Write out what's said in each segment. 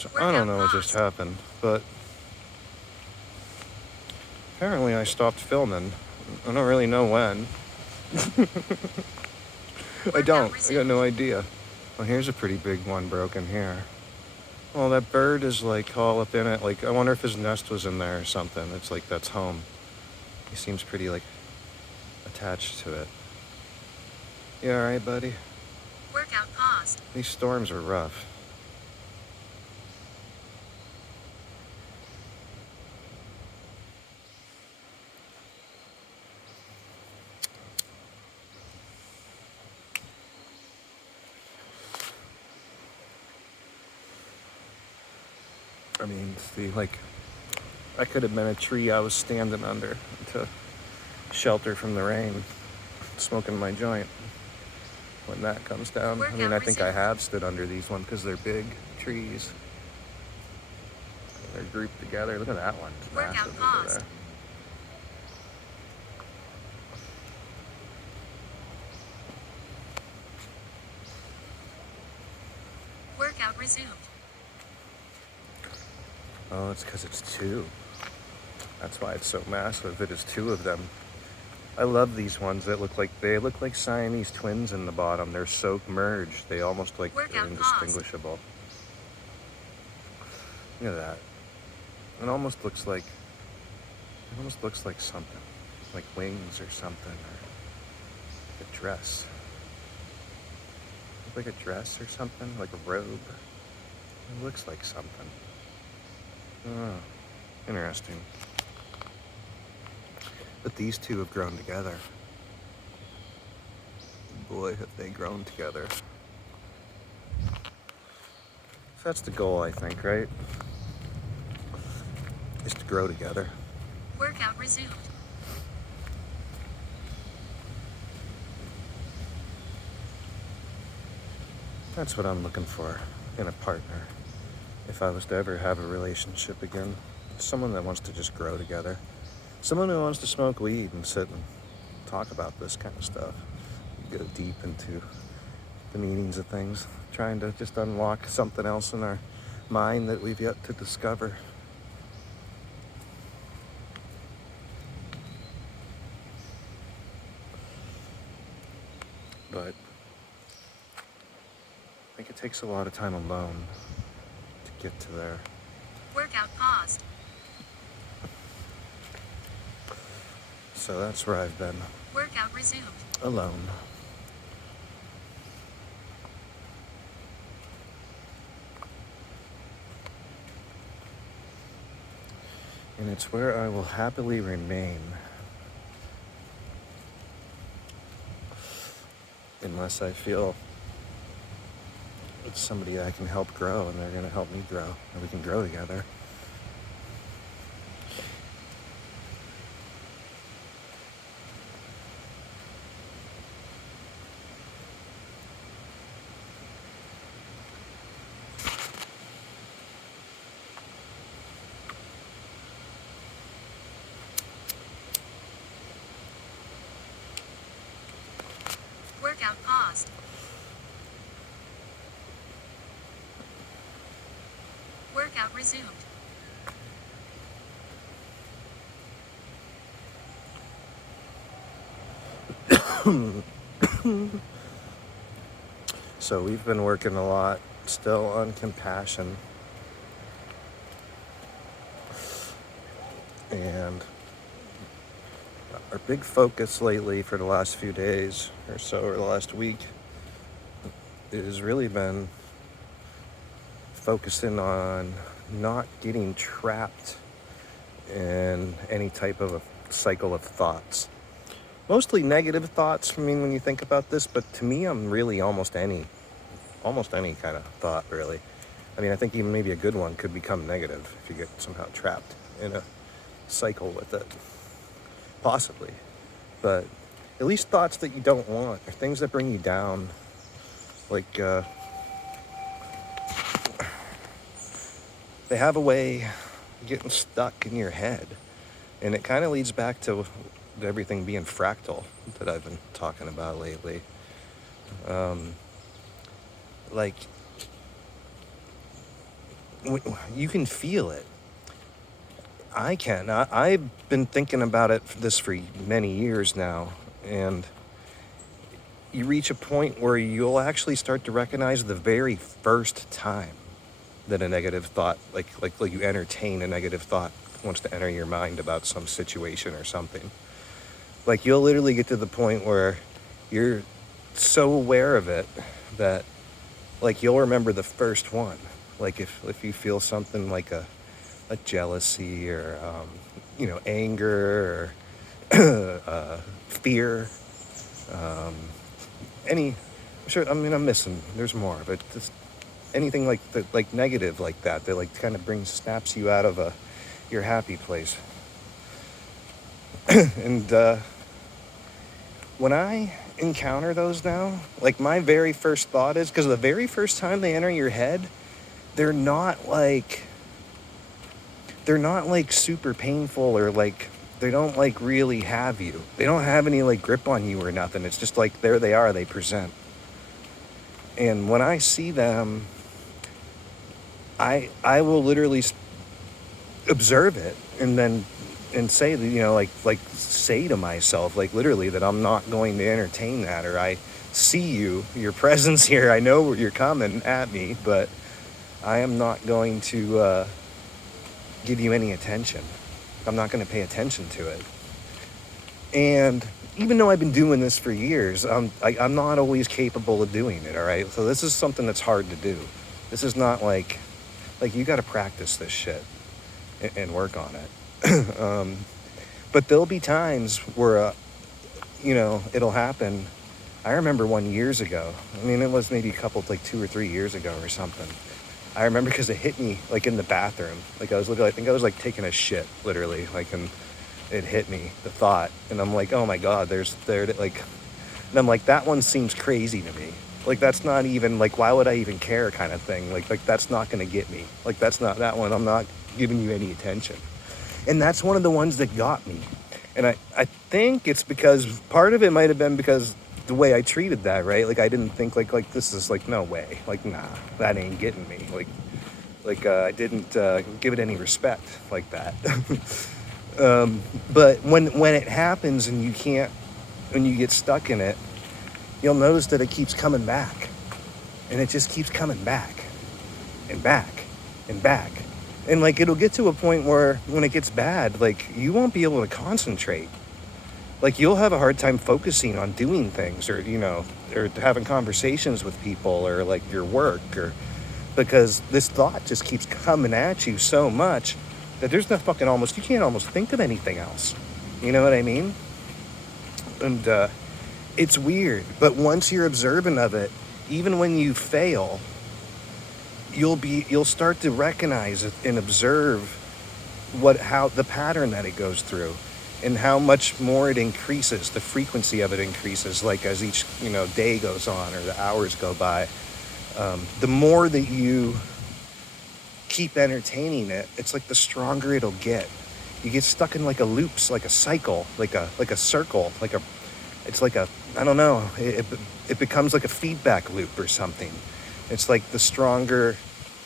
So I don't know what just happened, but apparently I stopped filming. I don't really know when. I don't. I got no idea. Well, here's a pretty big one broken here. Well, that bird is like all up in it. Like, I wonder if his nest was in there or something. It's like that's home. He seems pretty like attached to it. You alright, buddy? Workout paused. These storms are rough. I mean, see, like, I could have been a tree I was standing under to shelter from the rain, smoking my joint when that comes down. I mean, I think I have stood under these ones because they're big trees. They're grouped together. Look at that one. It's massive over there. Workout resumed. Oh, it's because it's two. That's why it's so massive. It is two of them. I love these ones that look like Siamese twins in the bottom. They're so merged. They almost like are indistinguishable. Look at that. It almost looks like something, like wings or something, or a dress. Look like a dress or something, like a robe. It looks like something. Oh, interesting. But these two have grown together. Boy, have they grown together. So that's the goal, I think, right? Is to grow together. Workout resumed. That's what I'm looking for in a partner. If I was to ever have a relationship again, someone that wants to just grow together. Someone who wants to smoke weed and sit and talk about this kind of stuff. Go deep into the meanings of things. Trying to just unlock something else in our mind that we've yet to discover. But I think it takes a lot of time alone to get to there. Workout paused. So that's where I've been. Workout resumed. Alone. And it's where I will happily remain. Unless I feel it's somebody I can help grow and they're going to help me grow and we can grow together. Workout paused. Workout resumed. So we've been working a lot still on compassion. And our big focus lately for the last few days or so, or the last week, has really been focusing on not getting trapped in any type of a cycle of thoughts. Mostly negative thoughts, I mean, when you think about this, but to me, I'm really almost any kind of thought, really. I mean, I think even maybe a good one could become negative if you get somehow trapped in a cycle with it. Possibly. But at least thoughts that you don't want, or things that bring you down. Like, they have a way of getting stuck in your head. And it kind of leads back to everything being fractal that I've been talking about lately. Like, you can feel it. I can. I've been thinking about this for many years now, and you reach a point where you'll actually start to recognize the very first time that a negative thought, like you entertain a negative thought, wants to enter your mind about some situation or something. Like you'll literally get to the point where you're so aware of it that like you'll remember the first one. Like if you feel something like a jealousy or anger or fear, any sure I mean I'm missing there's more, but just anything like negative like that like kind of snaps you out of your happy place. And when I encounter those now, like my very first thought is, because the very first time they enter your head, they're not like super painful, or like they don't like really have you. They don't have any like grip on you or nothing. It's just like there they are, they present. And when I see them, I will literally observe it and say that, like say to myself, like literally, that I'm not going to entertain that, or I see your presence here. I know you're coming at me, but I am not going to give you any attention. I'm not going to pay attention to it. And even though I've been doing this for years, I'm not always capable of doing it, all right? So this is something that's hard to do. This is not like you got to practice this shit and work on it. But there'll be times where, it'll happen. I remember one years ago. I mean, it was maybe a couple, like 2 or 3 years ago or something. I remember because it hit me like in the bathroom. Like I think I was like taking a shit, literally, and it hit me, the thought. And I'm like, oh my God, and I'm like, that one seems crazy to me. Like, that's not even, like, why would I even care kind of thing? Like that's not going to get me. Like, that's not that one. I'm not giving you any attention. And that's one of the ones that got me. And I think it's because part of it might have been because the way I treated that, right? Like, I didn't think like this is like, no way. Like, nah, that ain't getting me. I didn't give it any respect like that. But when it happens and when you get stuck in it, you'll notice that it keeps coming back. And it just keeps coming back and back and back. And like, it'll get to a point where when it gets bad, like you won't be able to concentrate. Like you'll have a hard time focusing on doing things, or having conversations with people, or like your work, or because this thought just keeps coming at you so much that there's no fucking you can't almost think of anything else. You know what I mean? And it's weird, but once you're observant of it, even when you fail, you'll start to recognize it and observe how the pattern that it goes through, and how much more it increases, the frequency of it increases, like as each day goes on or the hours go by. The more that you keep entertaining it, it's like the stronger it'll get. You get stuck in like a loops, like a cycle, like a circle, it's like I don't know, it becomes like a feedback loop or something. It's like the stronger,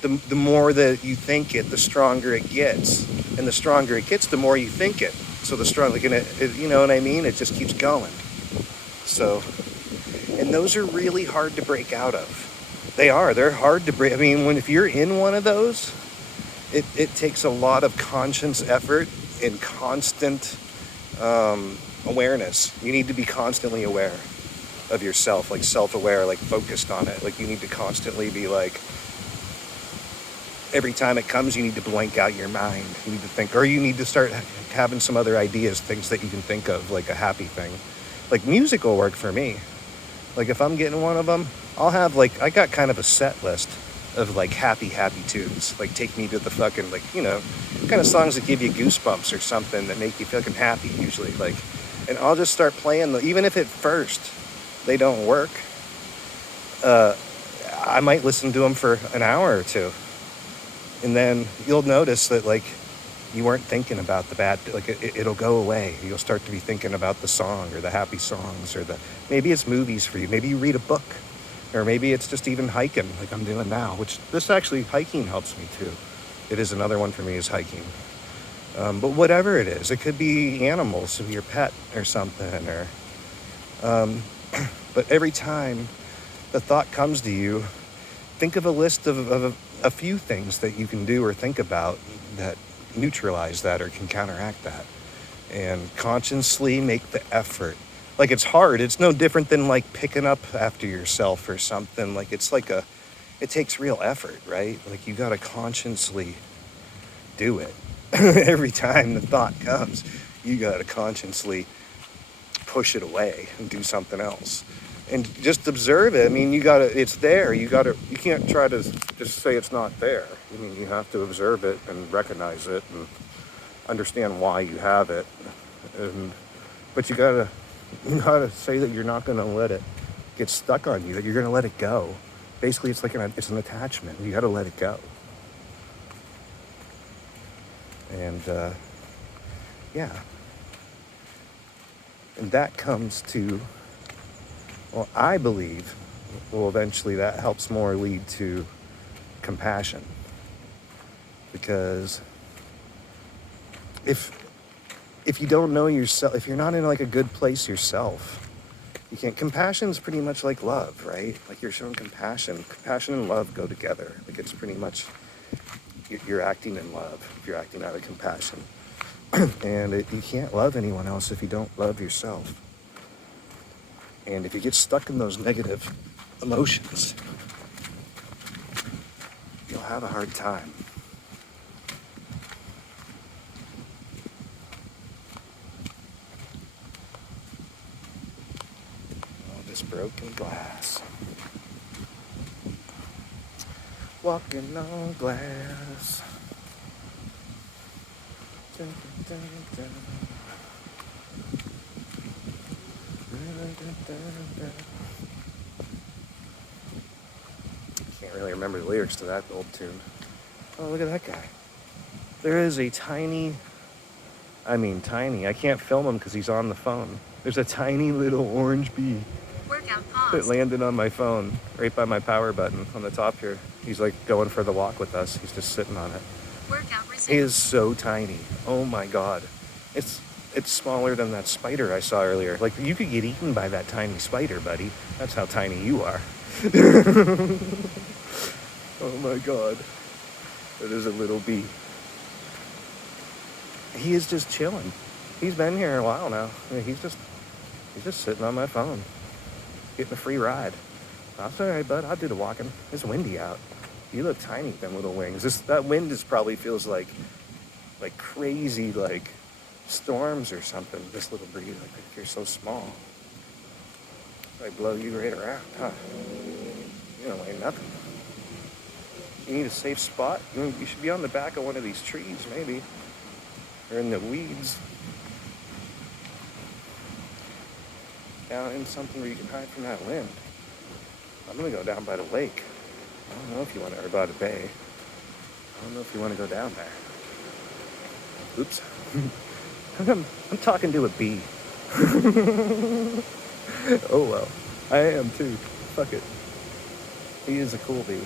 the more that you think it, the stronger it gets, and the stronger it gets, the more you think it. So the stronger, you know what I mean? It just keeps going. So, and those are really hard to break out of. They're hard to break. I mean, if you're in one of those, it takes a lot of conscious effort and constant awareness. You need to be constantly aware of yourself, like self-aware, like focused on it. Like you need to constantly be like, every time it comes, you need to blank out your mind. You need to think, or you need to start having some other ideas, things that you can think of, like a happy thing. Like music will work for me. Like if I'm getting one of them, I'll have I got kind of a set list of like happy tunes. Like take me to the fucking, kind of songs that give you goosebumps or something that make you fucking happy usually. And I'll just start playing them, even if at first they don't work. I might listen to them for an hour or two. And then you'll notice that you weren't thinking about the bad, it'll go away. You'll start to be thinking about the song or the happy songs, or maybe it's movies for you. Maybe you read a book. Or maybe it's just even hiking like I'm doing now, which this actually, hiking helps me too. It is another one for me is hiking. But whatever it is, it could be animals, your pet or something, or but every time the thought comes to you, think of a list of a few things that you can do or think about that neutralize that or can counteract that. And consciously make the effort. Like, it's hard. It's no different than like picking up after yourself or something. Like, it takes real effort, right? Like, you got to consciously do it. Every time the thought comes, you got to consciously push it away and do something else. And just observe it. I mean, it's there. You can't try to just say it's not there. I mean, you have to observe it and recognize it and understand why you have it. But you gotta say that you're not gonna let it get stuck on you, that you're gonna let it go. Basically, it's like it's an attachment. You gotta let it go. And yeah. And that comes to, well, I believe, well, eventually that helps more lead to compassion. Because if you don't know yourself, if you're not in like a good place yourself, you can't. Compassion is pretty much like love, right? Like, you're showing compassion. Compassion and love go together. Like, it's pretty much, you're acting in love if you're acting out of compassion. And you can't love anyone else if you don't love yourself. And if you get stuck in those negative emotions, you'll have a hard time. Oh, this broken glass. Walking on glass. Dun, dun, dun, dun. Can't really remember the lyrics to that old tune. Oh, look at that guy. There is a tiny, I can't film him because he's on the phone. There's a tiny little orange bee Workout that paused. landed on my phone right by my power button on the top here. He's like going for the walk with us. He's just sitting on it. Workout He resumed. is so tiny. Oh my God. It's smaller than that spider I saw earlier. Like, you could get eaten by that tiny spider, buddy. That's how tiny you are. Oh my God. It is a little bee. He is just chilling. He's been here a while now. I mean, he's just sitting on my phone, getting a free ride. That's all right, bud. I'll do the walking. It's windy out. You look tiny with them little wings. That wind just probably feels like crazy, like storms or something. This little breeze, like you're so small. I blow you right around, huh? You don't weigh nothing. You need a safe spot? You should be on the back of one of these trees, maybe. Or in the weeds. Down in something where you can hide from that wind. I'm gonna go down by the lake. I don't know if you want to, or by the bay. I don't know if you want to go down there. Oops. I'm talking to a bee. Oh well. I am too. Fuck it. He is a cool bee.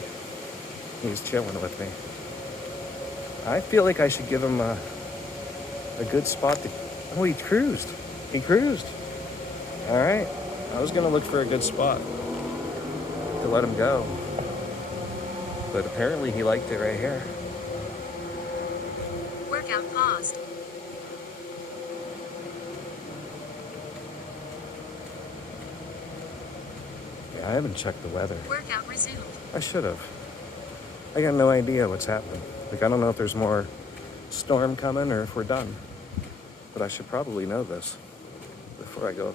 He's chilling with me. I feel like I should give him a good spot to... Oh, he cruised. All right. I was going to look for a good spot to let him go. But apparently he liked it right here. Workout paused. Yeah, I haven't checked the weather. Workout resumed. I should have. I got no idea what's happening. Like, I don't know if there's more storm coming or if we're done. But I should probably know this before I go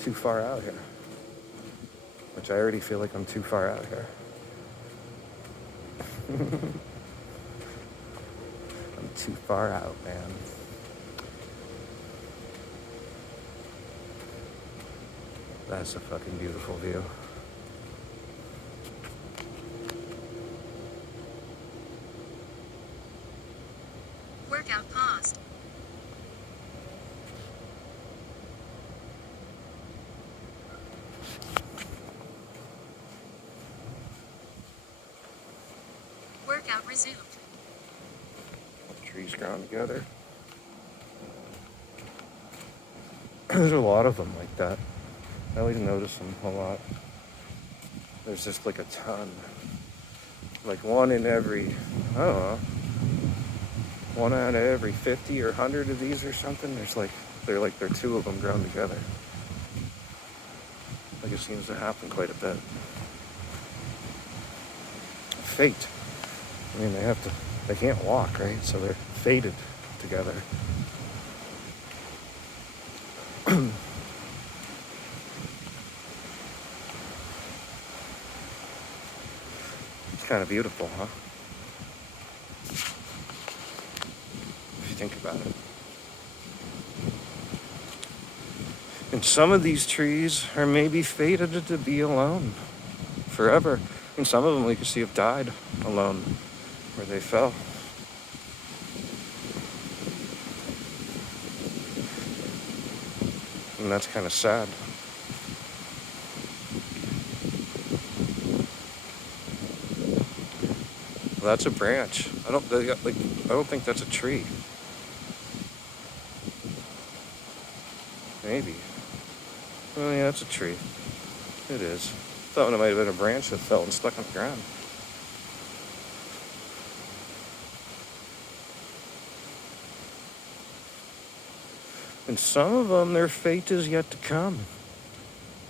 too far out here. Which I already feel like I'm too far out here. I'm too far out, man. That's a fucking beautiful view. Workout paused. Workout resumed. Trees growing together. There's a lot of them like that. I always notice them a lot. There's just like a ton. Like one in every, I don't know, one out of every 50 or 100 of these or something. There are two of them grown together. Like it seems to happen quite a bit. Fate. I mean, they can't walk, right? So they're fated together. It's kind of beautiful, huh? If you think about it. And some of these trees are maybe fated to be alone forever. And some of them we can see have died alone where they fell. And that's kind of sad. Well, that's a branch. I don't think that's a tree. Maybe. Oh yeah, that's a tree. It is. Thought it might have been a branch that fell and stuck on the ground. And some of them, their fate is yet to come.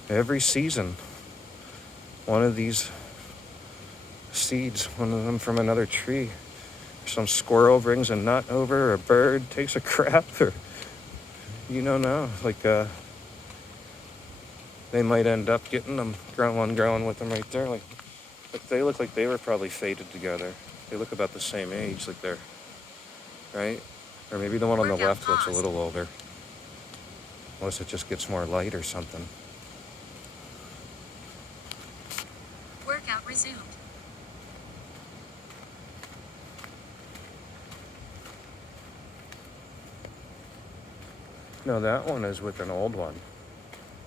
Every season, one of these seeds, one of them from another tree. Some squirrel brings a nut over, or a bird takes a crap, or you don't know. They might end up getting them, growing with them right there. Like they look like they were probably fated together. They look about the same age, like they're, right? Or maybe the one on the Workout left looks a paused. little older. Unless it just gets more light or something. Workout resumed. No, that one is with an old one.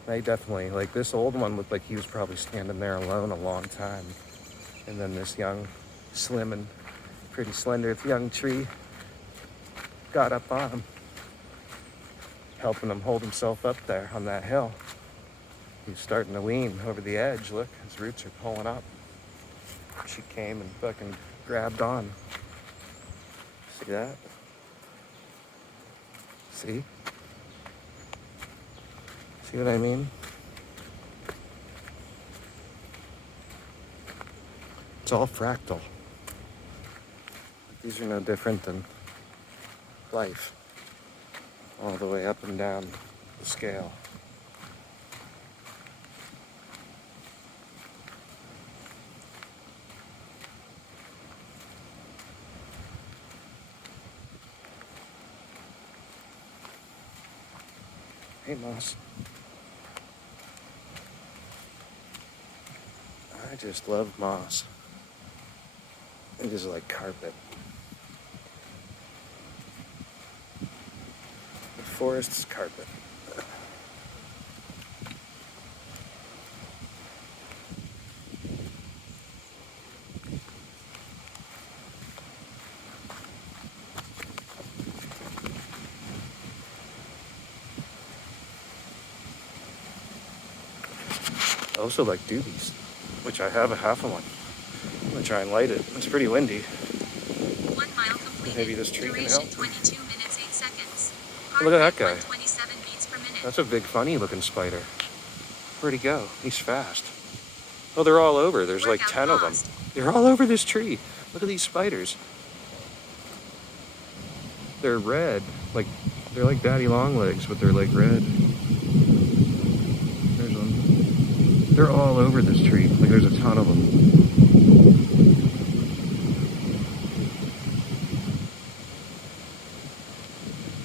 They definitely, like this old one looked like he was probably standing there alone a long time. And then this young, slim and pretty slender young tree got up on him, helping him hold himself up there on that hill. He's starting to lean over the edge. Look, his roots are pulling up. She came and fucking grabbed on. See that? See? See what I mean? It's all fractal. These are no different than life. All the way up and down the scale. Hey, Moss. I just love moss. It is like carpet. The forest's carpet. I also like doobies, which I have a half of one. I'm gonna try and light it. It's pretty windy. 1 mile completed. Maybe this tree can Duration help. 22 minutes 8 seconds. Look at that guy. 127 beats per minute. That's a big, funny-looking spider. Where'd he go? He's fast. Oh, they're all over. There's like 10 of them. They're all over this tree. Look at these spiders. They're red. They're like daddy long legs, but they're like red. There's one. They're all over this tree. Like there's a ton of them.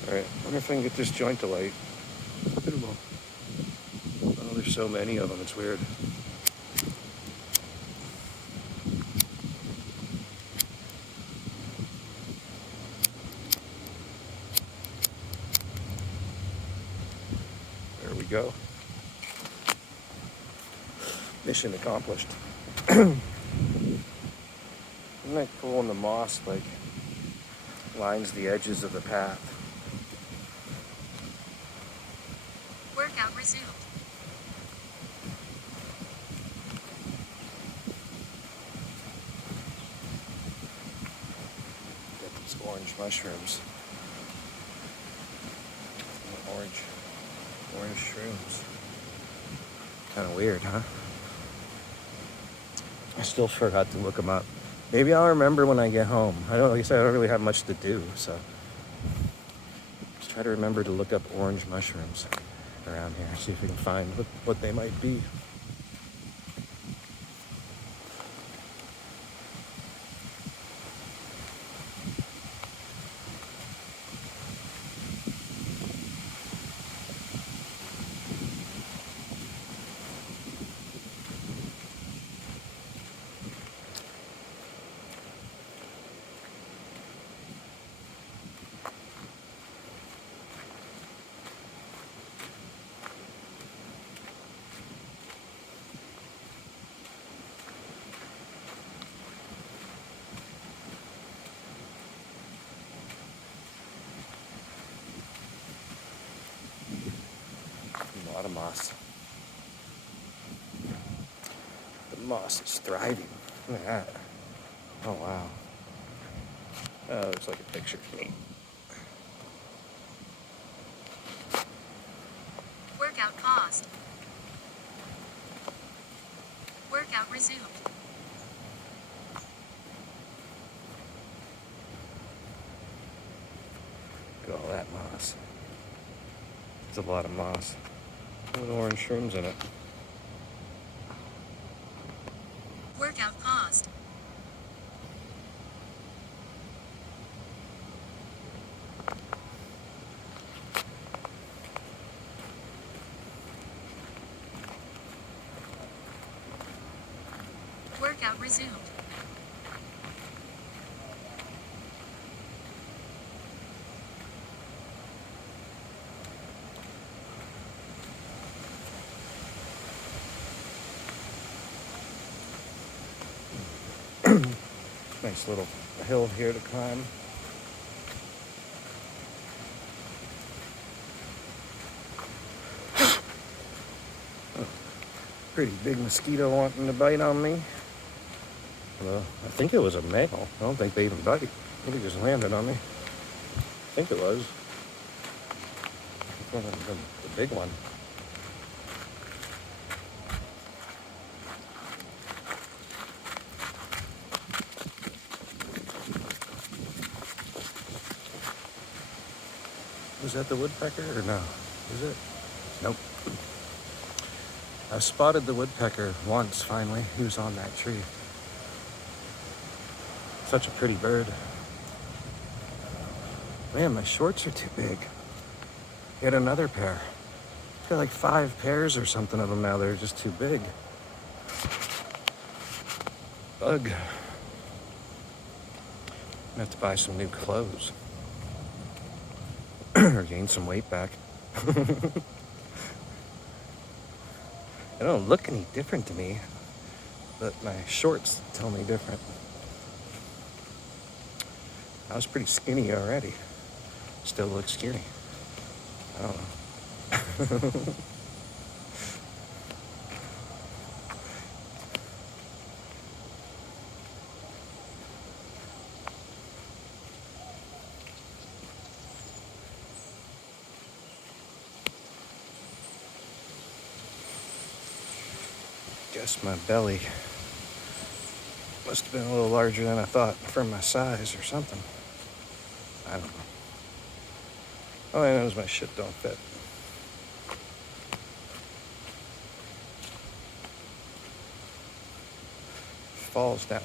Alright, I wonder if I can get this joint to light. Oh, there's so many of them. It's weird. There we go. Mission accomplished. Isn't that cool when the moss like lines the edges of the path? Workout resumed. Get these orange mushrooms. Orange shrooms. Kind of weird, huh? I still forgot to look them up. Maybe I'll remember when I get home. Like I said, I don't really have much to do, so just try to remember to look up orange mushrooms around here. See if we can find what they might be. A lot of moss. The moss is thriving. Look at that. Oh, wow. Oh, looks like a picture of me. Workout paused. Workout resumed. Look at all that moss. It's a lot of moss. With orange shrooms in it. Workout paused. Workout resumed. Nice little hill here to climb. Pretty big mosquito wanting to bite on me. Well, I think it was a male. I don't think they even bite. I think it just landed on me. I think it was. One of the big one. Was that the woodpecker or no? Is it? Nope. I spotted the woodpecker once, finally. He was on that tree. Such a pretty bird. Man, my shorts are too big. Get another pair. Got like 5 pairs or something of them now. They're just too big. Ugh. I'm gonna have to buy some new clothes. Or gain some weight back. They don't look any different to me, but my shorts tell me different. I was pretty skinny already. Still look skinny. I don't know. Guess my belly must have been a little larger than I thought for my size or something. I don't know. All I know is my shit don't fit. Falls down.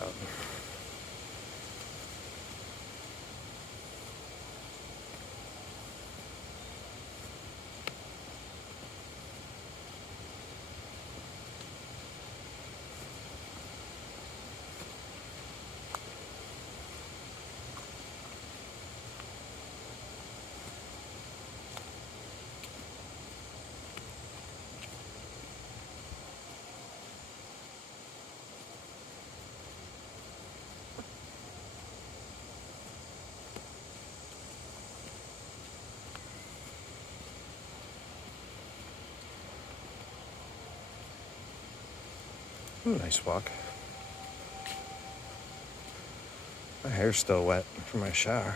Nice walk. My hair's still wet from my shower.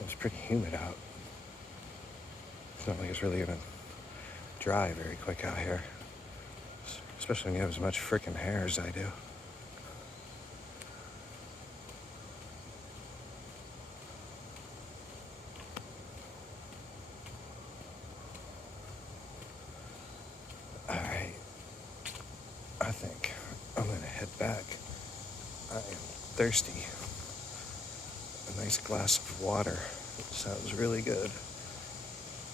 It's pretty humid out. It's not like it's really gonna dry very quick out here. Especially when you have as much freaking hair as I do. Alright. I think I'm gonna head back. I am thirsty. A nice glass of water sounds really good.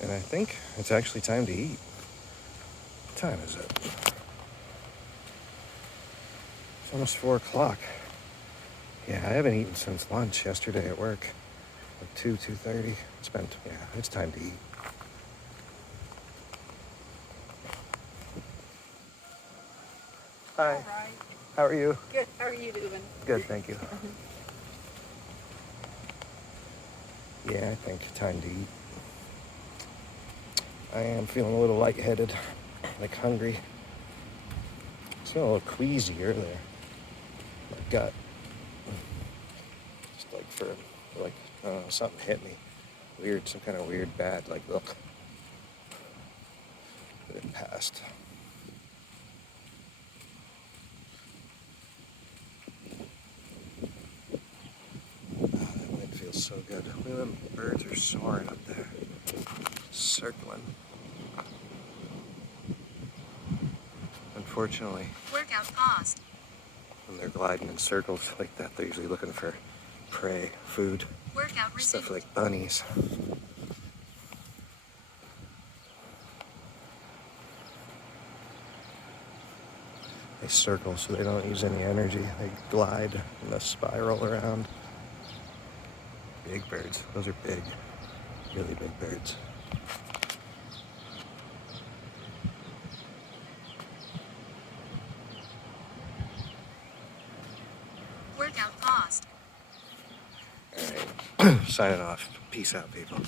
And I think it's actually time to eat. What time is it? It's almost 4 o'clock. Yeah, I haven't eaten since lunch yesterday at work. Like 2:30. It's time to eat. Hi. All right. How are you? Good. How are you doing? Good, thank you. Yeah, I think time to eat. I am feeling a little lightheaded, like hungry. I was feeling a little queasy earlier. My gut. Just I don't know, something hit me. Weird, some kind of weird bad, look. But it passed. That wind feels so good. Look at them birds are soaring up there. Circling. Unfortunately, Workout paused. when they're gliding in circles like that, they're usually looking for prey, food, Workout resumed. stuff like bunnies. They circle so they don't use any energy. They glide and they spiral around. Big birds. Those are big. Really big birds. Workout paused. All right. Signing off. Peace out, people.